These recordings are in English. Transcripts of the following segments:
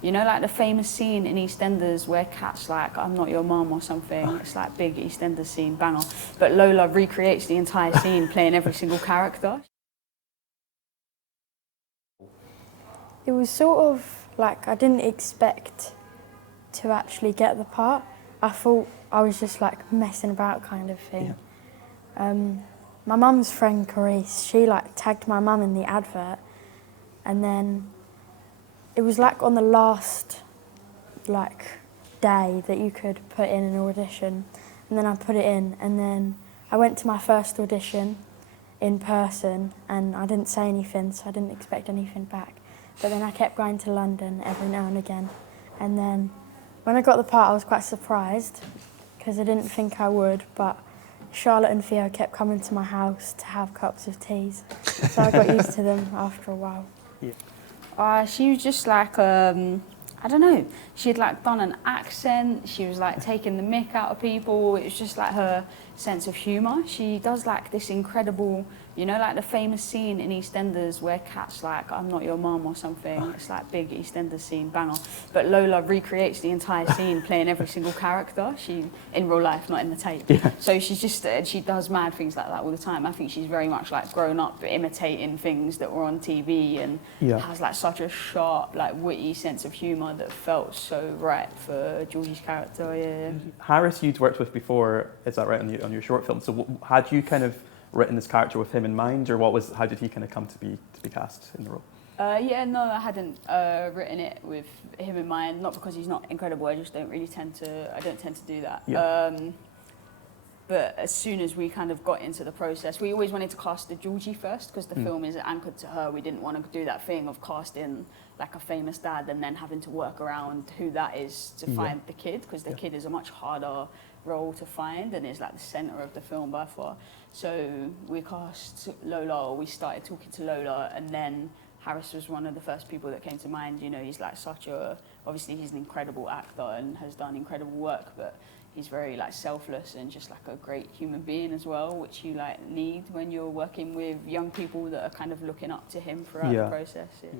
You know, like the famous scene in EastEnders where Kat's like, I'm not your mum or something. It's like big EastEnders scene, banger. But Lola recreates the entire scene, playing every single character. It was sort of like I didn't expect to actually get the part. I thought I was just like messing about kind of thing. Yeah. My mum's friend Carice, she like tagged my mum in the advert, and then it was like on the last like day that you could put in an audition, and then I put it in, and then I went to my first audition in person, and I didn't say anything, so I didn't expect anything back. But then I kept going to London every now and again, and then when I got the part I was quite surprised because I didn't think I would, but Charlotte and Theo kept coming to my house to have cups of teas, so I got used to them after a while. Yeah. She was just like, I don't know, she'd like done an accent, she was like taking the mick out of people, it was just like her sense of humour. She does like this incredible, you know, like the famous scene in EastEnders where Kat's like, I'm not your mum or something. It's like big EastEnders scene, banger. But Lola recreates the entire scene, playing every single character. She, in real life, not in the tape. Yeah. So she's just, she does mad things like that all the time. I think she's very much like grown up imitating things that were on TV, and has like such a sharp, like witty sense of humour that felt so right for Georgie's character. Yeah. Harris you'd worked with before, is that right, on your short film? So had you kind of written this character with him in mind, or how did he kind of come to be cast in the role? Yeah, no, I hadn't written it with him in mind. Not because he's not incredible. I just don't tend to do that. Yeah. But as soon as we kind of got into the process, we always wanted to cast the Georgie first because the film is anchored to her. We didn't want to do that thing of casting like a famous dad and then having to work around who that is to find the kid, because the kid is a much harder role to find and is like the centre of the film by far. So we cast Lola, or we started talking to Lola, and then Harris was one of the first people that came to mind. You know, he's like obviously he's an incredible actor and has done incredible work, but he's very like selfless and just like a great human being as well, which you like need when you're working with young people that are kind of looking up to him throughout the process. Yeah.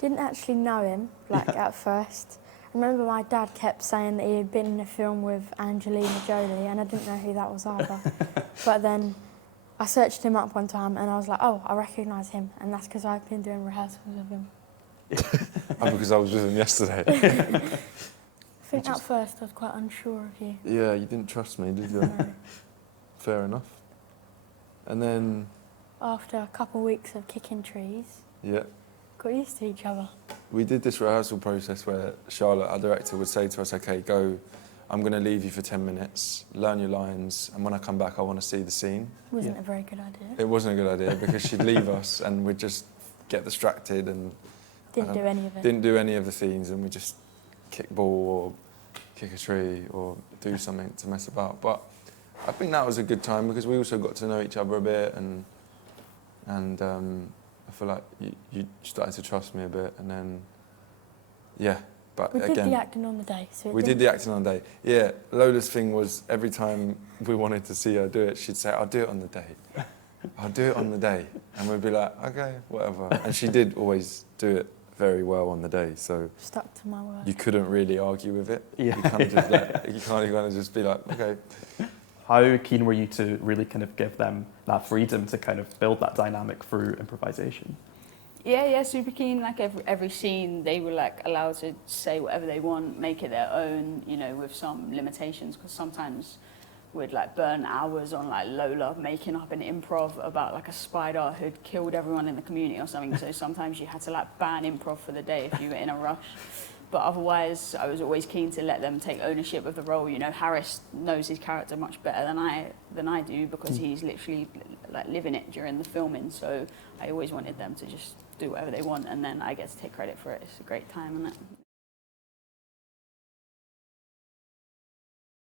Didn't actually know him like at first. I remember my dad kept saying that he had been in a film with Angelina Jolie, and I didn't know who that was either. But then I searched him up one time and I was like, oh, I recognise him, and that's because I've been doing rehearsals with him. And because I was with him yesterday. I think at first I was quite unsure of you. Yeah, you didn't trust me, did you? No. Fair enough. And then... after a couple of weeks of kicking trees, got used to each other. We did this rehearsal process where Charlotte, our director, would say to us, okay, go, I'm going to leave you for 10 minutes, learn your lines, and when I come back I want to see the scene. Wasn't a very good idea. It wasn't a good idea because she'd leave us and we'd just get distracted and... Didn't do any of it. Didn't do any of the scenes, and we just kick ball or kick a tree or do something to mess about. But I think that was a good time because we also got to know each other a bit, and I feel like you started to trust me a bit, and then, but we again... did the acting on the day. So we did the acting on the day. Yeah, Lola's thing was every time we wanted to see her do it, she'd say, I'll do it on the day. I'll do it on the day. And we'd be like, okay, whatever. And she did always do it very well on the day, so... stuck to my word. You couldn't really argue with it. Yeah. You can't kind of just be like, okay. How keen were you to really kind of give them that freedom to kind of build that dynamic through improvisation? Yeah, super keen. Like every scene, they were like allowed to say whatever they want, make it their own, you know, with some limitations, because sometimes we'd like burn hours on like Lola making up an improv about like a spider who'd killed everyone in the community or something. So sometimes you had to like ban improv for the day if you were in a rush. But otherwise, I was always keen to let them take ownership of the role. You know, Harris knows his character much better than I do because he's literally like living it during the filming. So I always wanted them to just do whatever they want, and then I get to take credit for it. It's a great time, isn't it?